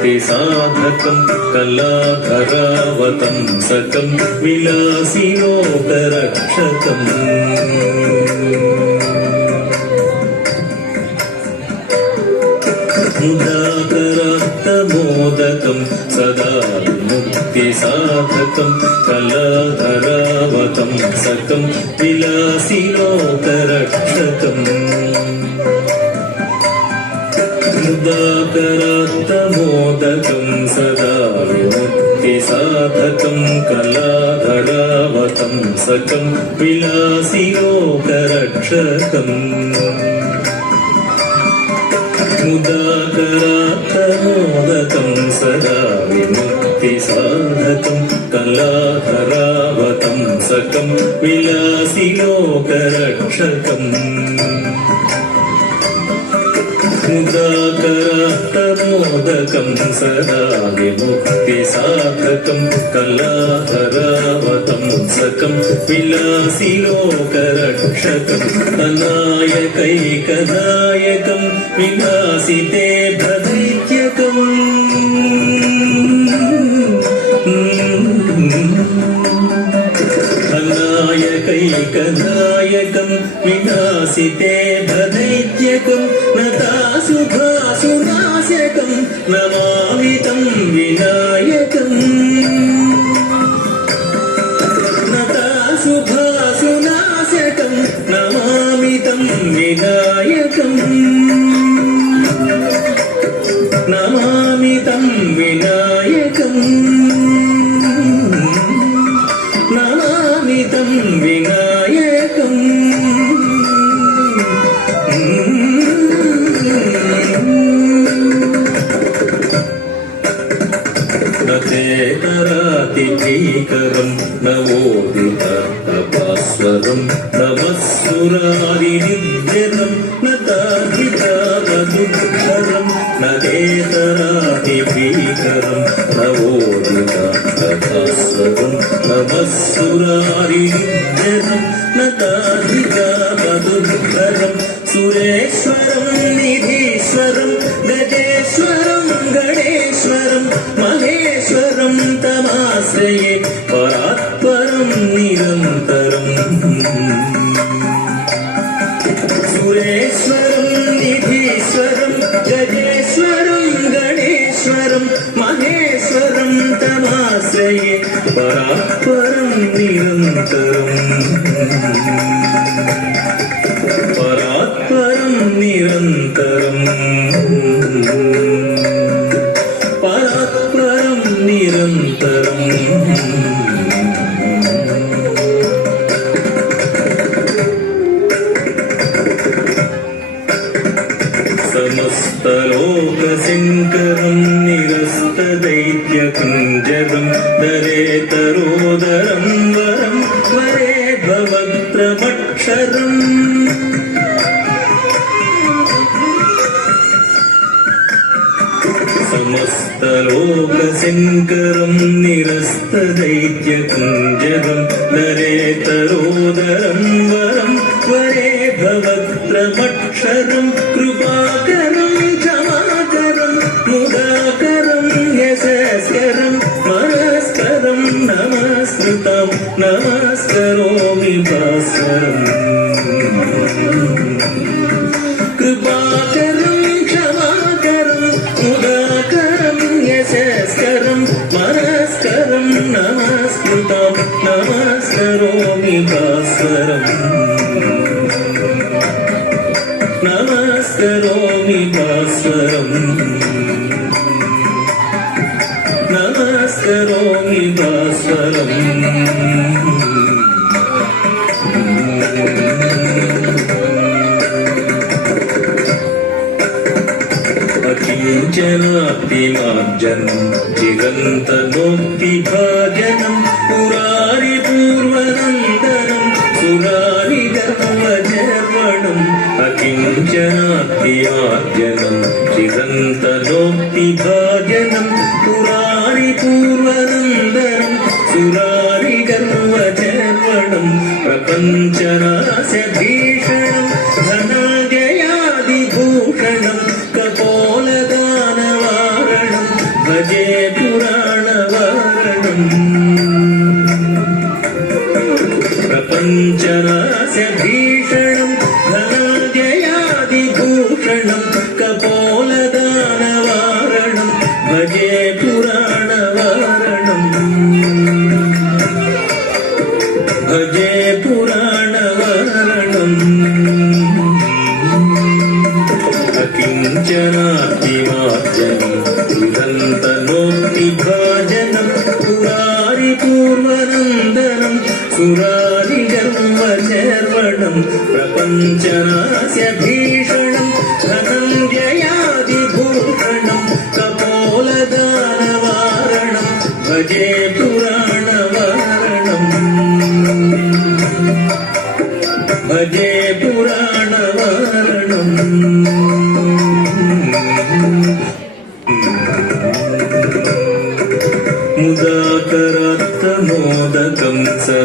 मुक्तिसाधकं कलाधरावतंसकं विलासिलोकरक्षकम् मुदाकरात्तमोदकं सदा मुक्तिसाधकं कलाधरावतंसकं विलासिलोकरक्षकम् मुदाकरात्तमोदकं सदा विमुक्तिसाधकं कलाधरावतंसकं विलासिलोकरक्षकम् मुदाकरात्तमोदकं सदा विमुक्तिसाधकं कलाधरावतंसकं विलासिलोकरक्षकम् मुदाकरात्तमोदकं सदा विमुक्तिसाधकं कलाधरावतंसकं विलासिलोकरक्षकम् अनायकैकनायकं विलासिते भदैत्यकम् अनायकैकनायकं विलासिते भदैत्यकं नताशुभाशुनाशकं नमामि तं विनायकम् नताशुभाशुनाशकं नमामि तं विनायकम् नमामि तं विनायकम् नमामि तं विनायकम् नतेतरातिभीकरं नवोदितपास्वरं नमस्सुरादिनिर्जनं नताभितावदुद्धरं नतेतरातिभीकरं नवोदितपास्वरं नमस्सुरादिनिर्जनं नताभितावदुद्धरं सुरेश्वरं निधीश्वरं गजेश्वरं गणेश्वरं महेश्वरं तमाश्रये परात्परं निरन्तरम् सुरेश्वरं निधीश्वरं गजेश्वरं गणेश्वरं महेश्वरं तमाश्रये परात्परं निरन्तरम् परात्परं निरन्तरम् परात्परं निरन्तरम् समस्तलोकशङ्करं निरस्तदैत्यकुञ्जरं दरेतरोदरं वरं वरे भवत्रमक्षरम् समस्तलोकशङ्करं निरस्तदैत्यकुञ्जरं दरेतरोदरं वरं वरे भवत्रमक्षरं कृपाकरं क्षमाकरं मुदाकरं यशस्करं मनस्करं नमस्कृतं नमस्करोमि भास्वरम् कृपाकरं क्षमाकरं मुदाकरं यशस्करं मनस्करं नमस्कृतं नमस्करोमि भास्वरम् नमस्करोमि भास्वरम् नमस्करोमि भास्वरम् अकिञ्चनाप्तिमार्जनं चिरन्तनोक्तिभाजनं पुरारिपूर्वनन्दनं सुरारिगर्वजर्वणम् अकिञ्चनाप्तिमार्जनं चिरन्तनोक्तिभाजनं पुरारिपूर्वनन्दनं सुरारिगर्वजर्वणम् प्रपञ्चनाशभीषणं धनजयादिभूषणं कपोलदानवारणं నిమజ్జనం విదంతనోక్తిభాజనం పురారిపూర్వనందనం సురారిగర్వచర్వణం ప్రపంచనాస్య భీషణం ధనం వ్యయాదిభూషణం కపోలదానవారణం భజే పురాణవారణం భజే పురాణవారణం ముదాకరాత్తమోదకం సదా